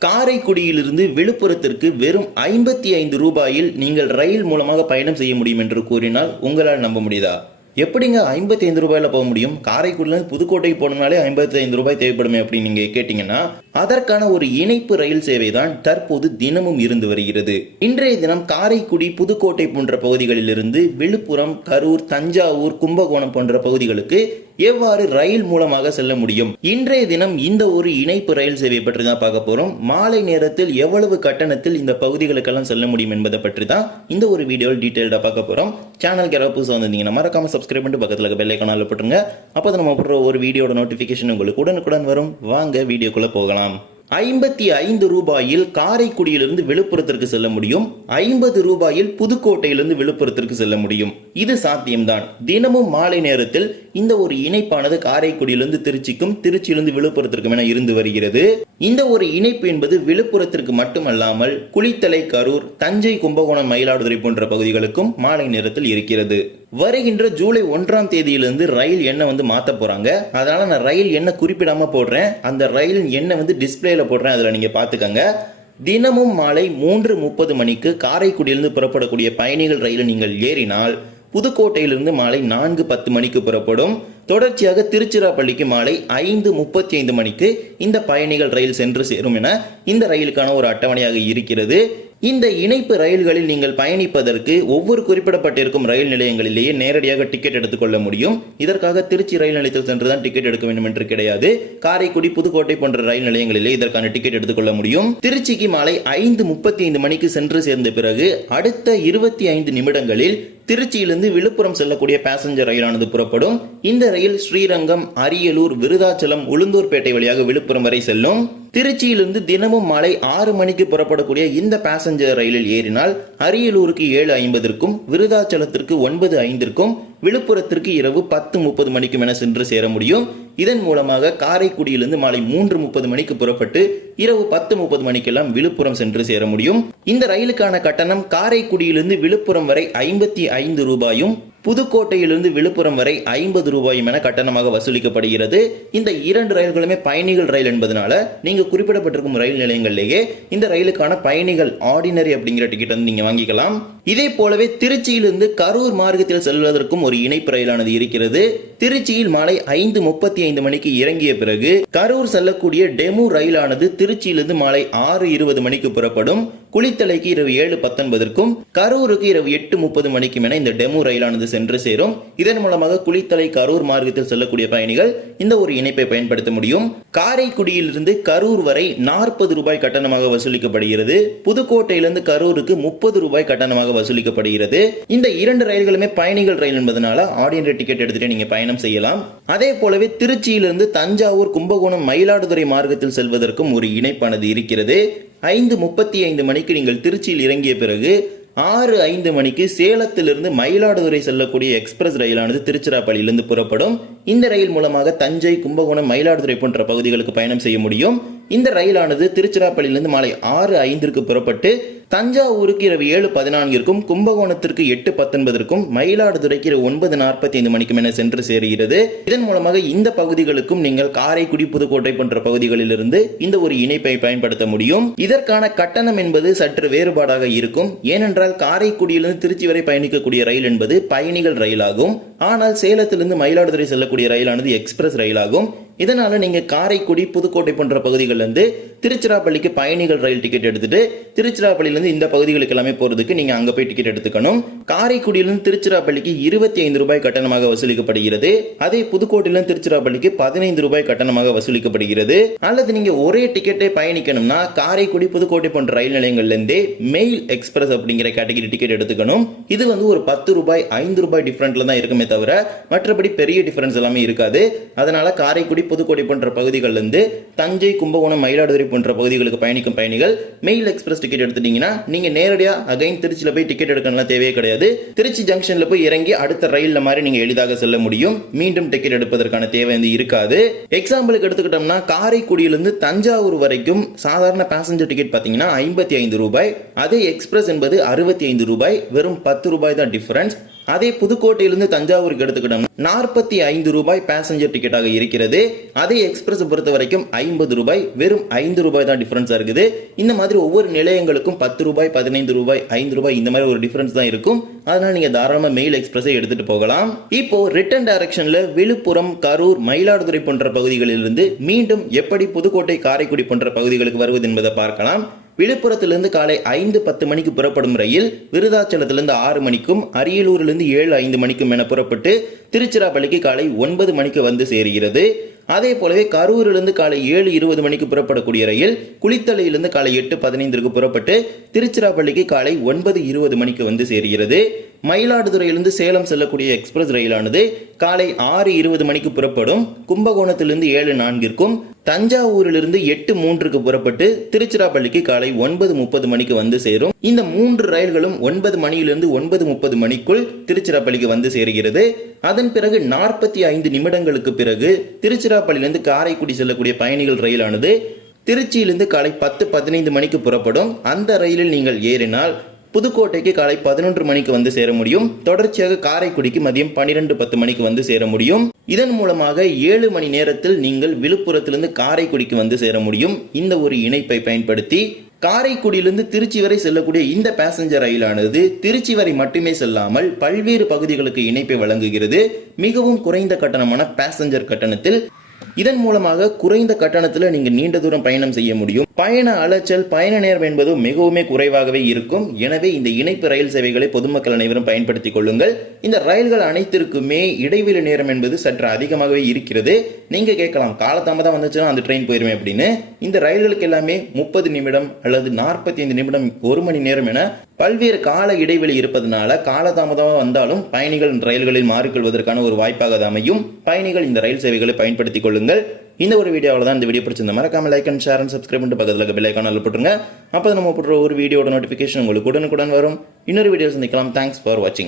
காரைக்குடியிலிருந்து விழுப்புரத்திற்கு வெறும் ஐம்பத்தி ஐந்து ரூபாயில் நீங்கள் ரயில் மூலமாக பயணம் செய்ய முடியும் என்று கூறினால் உங்களால் நம்ப முடியுதா? எப்படிங்க ஐம்பத்தி ஐந்து ரூபாயில போக முடியும்? காரைக்குடியிலேருந்து புதுக்கோட்டைக்கு போகணும்னாலே ஐம்பத்தி ஐந்து ரூபாய் தேவைப்படுமே அப்படின்னு நீங்க கேட்டீங்கன்னா அதற்கான ஒரு இணைப்பு ரயில் சேவை தான் தற்போது தினமும் இருந்து வருகிறது. இன்றைய தினம் காரைக்குடி புதுக்கோட்டை போன்ற பகுதிகளிலிருந்து விழுப்புரம் கரூர் தஞ்சாவூர் கும்பகோணம் போன்ற பகுதிகளுக்கு எவ்வாறு ரயில் மூலமாக செல்ல முடியும்? இன்றைய தினம் இந்த ஒரு இணைப்பு ரயில் சேவை பற்றி தான் பார்க்க போறோம். மாலை நேரத்தில் எவ்வளவு கட்டணத்தில் இந்த பகுதிகளுக்கெல்லாம் செல்ல முடியும் என்பதை பற்றி தான் இந்த ஒரு வீடியோவில் டீட்டெயில்டாக பார்க்க போறோம். சேனல் யாராவது புதுசாக வந்திருந்தீங்கன்னா மறக்காம சப்ஸ்கிரைப் பண்ணிட்டு பக்கத்தில் இருக்க பெல் போட்டுருங்க. அப்போ நம்ம போடுற ஒரு வீடியோட நோட்டிஃபிகேஷன் உங்களுக்கு உடனுக்குடன் வரும். வாங்க வீடியோக்குள்ளே போகலாம். ஐம்பத்தி ஐந்து ரூபாயில் காரைக்குடியிலிருந்து விழுப்புரத்திற்கு செல்ல முடியும். ஐம்பது ரூபாயில் புதுக்கோட்டையிலிருந்து விழுப்புரத்திற்கு செல்ல முடியும். இது சாத்தியம்தான். தினமும் மாலை நேரத்தில் இந்த ஒரு இணைப்பானது காரைக்குடியிலிருந்து திருச்சிக்கும் திருச்சியிலிருந்து விழுப்புரத்திற்கும் என இருந்து வருகிறது. இந்த ஒரு இணைப்பு என்பது விழுப்புரத்திற்கு மட்டுமல்லாமல் குளித்தலை கரூர் தஞ்சை கும்பகோணம் மயிலாடுதுறை போன்ற பகுதிகளுக்கும் மாலை நேரத்தில் இருக்கிறது. வருகின்ற ஜூலை ஒன்றாம் தேதியிலிருந்து ரயில் எண்ணை வந்து மாற்ற போகிறாங்க அதனால் நான் ரயில் எண்ணை குறிப்பிடாமல் போடுறேன். அந்த ரயில் எண்ணை வந்து டிஸ்பிளேயில் போடுறேன். அதில் நீங்கள் பார்த்துக்கோங்க தினமும் மாலை மூன்று முப்பது மணிக்கு காரைக்குடியிலிருந்து புறப்படக்கூடிய பயணிகள் ரயிலில் நீங்கள் ஏறினால் புதுக்கோட்டையிலிருந்து மாலை நான்கு பத்து மணிக்கு புறப்படும். தொடர்ச்சியாக திருச்சிராப்பள்ளிக்கு மாலை ஐந்து முப்பத்தி ஐந்து மணிக்கு இந்த பயணிகள் ரயில் சென்று சேரும் என இந்த ரயிலுக்கான ஒரு அட்டவணையாக இருக்கிறது. இந்த இணைப்பு ரயில்களில் நீங்கள் பயணிப்பதற்கு ஒவ்வொரு குறிப்பிடப்பட்டிருக்கும் ரயில் நிலையங்களிலேயே நேரடியாக டிக்கெட் எடுத்துக்கொள்ள முடியும். இதற்காக திருச்சி ரயில் நிலையத்தில் சென்று தான் டிக்கெட் எடுக்க வேண்டும் என்று கிடையாது. காரைக்குடி புதுக்கோட்டை போன்ற ரயில் நிலையங்களிலே இதற்கான டிக்கெட் எடுத்துக்கொள்ள முடியும். திருச்சிக்கு மாலை ஐந்து முப்பத்தி ஐந்து மணிக்கு சென்று சேர்ந்த பிறகு அடுத்த இருபத்தி ஐந்து நிமிடங்களில் திருச்சியிலிருந்து விழுப்புரம் செல்லக்கூடிய பேசஞ்சர் ரயிலானது புறப்படும். இந்த ரயில் ஸ்ரீரங்கம் அரியலூர் விருதாச்சலம் உளுந்தூர்பேட்டை வழியாக விழுப்புரம் வரை செல்லும். திருச்சியிலிருந்து தினமும் மாலை ஆறு மணிக்கு புறப்படக்கூடிய இந்த பேசஞ்சர் ரயிலில் ஏறினால் அரியலூருக்கு ஏழு ஐம்பதற்கும் விருதாச்சலத்திற்கு ஒன்பது ஐந்திற்கும் விழுப்புரத்திற்கு இரவு பத்து முப்பது மணிக்கும் என சென்று சேர முடியும். இதன் மூலமாக காரைக்குடியிலிருந்து மாலை மூன்று முப்பது மணிக்கு புறப்பட்டு இரவு பத்து முப்பது மணிக்கெல்லாம் விழுப்புரம் சென்று சேர முடியும். இந்த ரயிலுக்கான கட்டணம் காரைக்குடியிலிருந்து விழுப்புரம் வரை ஐம்பத்தி ஐந்து ரூபாயும் புதுக்கோட்டையிலிருந்து விழுப்புரம் வரை ஐம்பது ரூபாயும் என கட்டணமாக வசூலிக்கப்படுகிறது. இந்த இரண்டு ரயில்களுமே பயணிகள் ரயில் என்பதனால நீங்கள் குறிப்பிடப்பட்டிருக்கும் ரயில் நிலையங்களிலேயே இந்த ரயிலுக்கான பயணிகள் ஆர்டினரி அப்படிங்கிற டிக்கெட் வந்து நீங்கள் வாங்கிக்கலாம். இதே போலவே திருச்சியிலிருந்து கரூர் மார்க்கத்தில் செல்வதற்கும் ஒரு இணைப்பு ரயிலானது இருக்கிறது. திருச்சியில் மாலை ஐந்து முப்பத்தி ஐந்து மணிக்கு இறங்கிய பிறகு கரூர் செல்லக்கூடிய டெமு ரயிலானது திருச்சியிலிருந்து மாலை ஆறு இருபது மணிக்கு புறப்படும். குளித்தலைக்கு இரவு ஏழு பத்தொன்பதற்கும் கரூருக்கு இரவு எட்டு முப்பது மணிக்கும் என இந்த டெமு ரயிலானது சென்று சேரும். இதன் மூலமாக குளித்தலை கரூர் மார்க்கத்தில் செல்லக்கூடிய பயணிகள் இந்த ஒரு இணைப்பை பயன்படுத்த முடியும். காரைக்குடியிலிருந்து கரூர் வரை நாற்பது ரூபாய் கட்டணமாக வசூலிக்கப்படுகிறது. புதுக்கோட்டையிலிருந்து கரூருக்கு முப்பது ரூபாய் கட்டணமாக வசூலிக்கப்படுகிறது. இந்த இரண்டு ரயில்களுமே பயணிகள் ரயில் என்பதனால ஆடியன் டிக்கெட் எடுத்துட்டு நீங்க பயணம் செய்யலாம். அதே போலவே திருச்சியிலிருந்து தஞ்சாவூர் கும்பகோணம் மயிலாடுதுறை மார்க்கத்தில் செல்வதற்கும் ஒரு இணைப்பானது இருக்கிறது. ஐந்து முப்பத்தி ஐந்து மணிக்கு நீங்கள் திருச்சியில் இறங்கிய பிறகு ஆறு ஐந்து மணிக்கு சேலத்திலிருந்து மயிலாடுதுறை செல்லக்கூடிய எக்ஸ்பிரஸ் ரயிலானது திருச்சிராப்பள்ளியிலிருந்து புறப்படும். இந்த ரயில் மூலமாக தஞ்சை கும்பகோணம் மயிலாடுதுறை போன்ற பகுதிகளுக்கு பயணம் செய்ய முடியும். இந்த ரயிலானது திருச்சிராப்பள்ளியிலிருந்து மாலை ஆறு ஐந்திற்கு புறப்பட்டு தஞ்சாவூருக்கு இரவு ஏழு பதினான்கிற்கும் கும்பகோணத்திற்கு எட்டு பத்தொன்பதற்கும் மயிலாடுதுறைக்கு இரவு ஒன்பது நாற்பத்தி ஐந்து மணிக்கும் என சென்று சேருகிறது. இதன் மூலமாக இந்த பகுதிகளுக்கும் நீங்கள் காரைக்குடி புதுக்கோட்டை போன்ற பகுதிகளிலிருந்து இந்த ஒரு இணைப்பை பயன்படுத்த முடியும். இதற்கான கட்டணம் என்பது சற்று வேறுபாடாக இருக்கும். ஏனென்றால் காரைக்குடியிலிருந்து திருச்சி வரை பயணிக்கக்கூடிய ரயில் என்பது பயணிகள் ரயிலாகும். ஆனால் சேலத்திலிருந்து மயிலாடுதுறை செல்லக்கூடிய ரயிலானது எக்ஸ்பிரஸ் ரயிலாகும். இதனால் நீங்கள் காரைக்குடி புதுக்கோட்டை போன்ற பகுதிகள்லேருந்து திருச்சிராப்பள்ளிக்கு பயணிகள் ரயில் டிக்கெட் எடுத்துகிட்டு திருச்சிராப்பள்ளியிலேருந்து இந்த பகுதிகளுக்கு எல்லாமே போகிறதுக்கு நீங்கள் அங்கே போய் டிக்கெட் எடுத்துக்கணும். காரைக்குடியிலிருந்து திருச்சிராப்பள்ளிக்கு இருபத்தி ஐந்து ரூபாய் கட்டணமாக வசூலிக்கப்படுகிறது. அதே புதுக்கோட்டையிலிருந்து திருச்சிராப்பள்ளிக்கு பதினைந்து ரூபாய் கட்டணமாக வசூலிக்கப்படுகிறது. அல்லது நீங்கள் ஒரே டிக்கெட்டை பயணிக்கணும்னா காரைக்குடி புதுக்கோட்டை போன்ற ரயில் நிலையங்கள்லேருந்தே மெயில் எக்ஸ்பிரஸ் அப்படிங்கிற கேட்டகரி டிக்கெட் எடுத்துக்கணும். இது வந்து ஒரு பத்து ரூபாய் ஐந்து ரூபாய் டிஃப்ரெண்ட்டில் தான் இருக்குமே தவிர மற்றபடி பெரிய டிஃப்ரென்ஸ் எல்லாமே இருக்காது. அதனால காரைக்குடி புதுக்கோட்டை போன்ற பகுதிகளிலிருந்து தஞ்சை கும்பகோணம் மயிலாடுதுறை போன்ற பகுதிகளுக்கு பயணிக்கும் பயணிகள் மெயில் எக்ஸ்பிரஸ் டிக்கெட் எடுத்துட்டீங்கன்னா நீங்க நேரடியாக அகைன் திருச்சியில் போய் டிக்கெட் எடுக்கணும்லாம் தேவையே கிடையாது. திருச்சி ஜங்ஷன்ல போய் இறங்கி அடுத்த ரயில்ல மாதிரி நீங்க எளிதாக செல்ல முடியும். மீண்டும் டிக்கெட் எடுப்பதற்கான தேவை வந்து இருக்காது. எக்ஸாம்பிளுக்கு எடுத்துக்கிட்டோம்னா காரைக்குடியிலிருந்து தஞ்சாவூர் வரைக்கும் சாதாரண பேசஞ்சர் டிக்கெட் பார்த்தீங்கன்னா ஐம்பத்தி ஐந்து ரூபாய். அதே எக்ஸ்பிரஸ் என்பது அறுபத்தி ஐந்து ரூபாய். வெறும் பத்து ரூபாய் தான் டிஃபரன்ஸ் அதே புதுக்கோட்டையிலிருந்து தஞ்சாவூருக்கு எடுத்துக்கிட்டோம்னா நாற்பத்தி ஐந்து ரூபாய் பேசஞ்சர் டிக்கெட்டாக இருக்கிறது. அதே எக்ஸ்பிரஸ் பொறுத்த வரைக்கும் ஐம்பது ரூபாய் வெறும் ஐந்து ரூபாய் தான் டிஃபரன்ஸாக இருக்குது. இந்த மாதிரி ஒவ்வொரு நிலையங்களுக்கும் பத்து ரூபாய் பதினைந்து ரூபாய் ஐந்து ரூபாய் இந்த மாதிரி ஒரு டிஃபரன்ஸ் தான் இருக்கும். அதனால நீங்க தாராளமாக மெயில் எக்ஸ்பிரஸை எடுத்துட்டு போகலாம். இப்போ ரிட்டர்ன் டைரக்ஷன்ல விழுப்புரம் கரூர் மயிலாடுதுறை போன்ற பகுதிகளிலிருந்து மீண்டும் எப்படி புதுக்கோட்டை காரைக்குடி போன்ற பகுதிகளுக்கு வருவது என்பதை பார்க்கலாம். விழுப்புரத்திலிருந்து காலை ஐந்து பத்து மணிக்கு புறப்படும் ரயில் விருதாச்சலத்திலிருந்து ஆறு மணிக்கும் அரியலூரிலிருந்து ஏழு ஐந்து மணிக்கும் என புறப்பட்டு திருச்சிராப்பள்ளிக்கு காலை ஒன்பது மணிக்கு வந்து சேருகிறது. அதே போலவே கரூரிலிருந்து காலை ஏழு இருபது மணிக்கு புறப்படக்கூடிய ரயில் குளித்தலையிலிருந்து காலை எட்டு பதினைந்திற்கு புறப்பட்டு திருச்சிராப்பள்ளிக்கு காலை ஒன்பது இருபது மணிக்கு வந்து சேருகிறது. மயிலாடுதுறையிலிருந்து சேலம் செல்லக்கூடிய எக்ஸ்பிரஸ் ரயிலானது காலை ஆறு இருபது மணிக்கு புறப்படும். கும்பகோணத்திலிருந்து ஏழு நான்கிற்கும் தஞ்சாவூரிலிருந்து எட்டு மூன்றுக்கு புறப்பட்டு திருச்சிராப்பள்ளிக்கு காலை ஒன்பது முப்பது மணிக்கு வந்து சேரும். இந்த மூன்று ரயில்களும் ஒன்பது மணியிலிருந்து ஒன்பது முப்பது மணிக்குள் திருச்சிராப்பள்ளிக்கு வந்து சேருகிறது. அதன் பிறகு நாற்பத்தி ஐந்து நிமிடங்களுக்கு பிறகு திருச்சிராப்பள்ளியிலிருந்து காரைக்குடி செல்லக்கூடிய பயணிகள் ரயிலானது திருச்சியிலிருந்து காலை பத்து பதினைந்து மணிக்கு புறப்படும். அந்த ரயிலில் நீங்கள் ஏறினால் புதுக்கோட்டைக்கு காலை பதினொன்று மணிக்கு வந்து சேர முடியும். தொடர்ச்சியாக காரைக்குடிக்கு மதியம் பன்னிரெண்டு பத்து மணிக்கு வந்து சேர முடியும். இதன் மூலமாக ஏழு மணி நேரத்தில் நீங்கள் விழுப்புரத்திலிருந்து காரைக்குடிக்கு வந்து சேர முடியும். இந்த ஒரு இணைப்பை பயன்படுத்தி காரைக்குடியிலிருந்து திருச்சி வரை செல்லக்கூடிய இந்த பேசஞ்சர் ரயிலானது திருச்சி வரை மட்டுமே செல்லாமல் பல்வேறு பகுதிகளுக்கு இணைப்பை வழங்குகிறது. மிகவும் குறைந்த கட்டணமான பேசஞ்சர் கட்டணத்தில் இதன் மூலமாக குறைந்த கட்டணத்தில் நீங்கள் நீண்ட தூரம் பயணம் செய்ய முடியும். பயண அலைச்சல் பயண நேரம் என்பது மிகவுமே குறைவாகவே இருக்கும். எனவே இந்த இணைப்பு ரயில் சேவைகளை பொதுமக்கள் அனைவரும் பயன்படுத்திக் கொள்ளுங்கள். இந்த ரயில்கள் அனைத்திற்குமே இடைவெளி நேரம் என்பது சற்று அதிகமாகவே இருக்கிறது. நீங்க கேட்கலாம் காலதாமதம் வந்துச்சுன்னா அந்த ட்ரெயின் போயிருமே அப்படின்னு. இந்த ரயில்களுக்கு எல்லாமே முப்பது நிமிடம் அல்லது நாற்பத்தி ஐந்து நிமிடம் ஒரு மணி நேரம் என பல்வேறு கால இடைவெளி இருப்பதனால காலதாமதமாக வந்தாலும் பயணிகள் ரயில்களில் மாறிக்கொள்வதற்கான ஒரு வாய்ப்பாக அது அமையும். பயணிகள் இந்த ரயில் சேவைகளை பயன்படுத்திக் கொள்ளுங்கள். இந்த ஒரு வீடியோவில் தான் இந்த வீடியோ பிடிச்சிருந்த மறக்காம like and share and subscribe பண்ணிட்டு பக்கத்தில் பெல் ஐக்கான போட்டுருங்க. அப்போ நம்ம போடுற ஒரு வீடியோட நோட்டிஃபிகேஷன் உங்களுக்கு உடனுக்குடன் வரும். இன்னொரு வீடியோ சந்திக்கலாம். தேங்க்ஸ் ஃபார் வாட்சிங்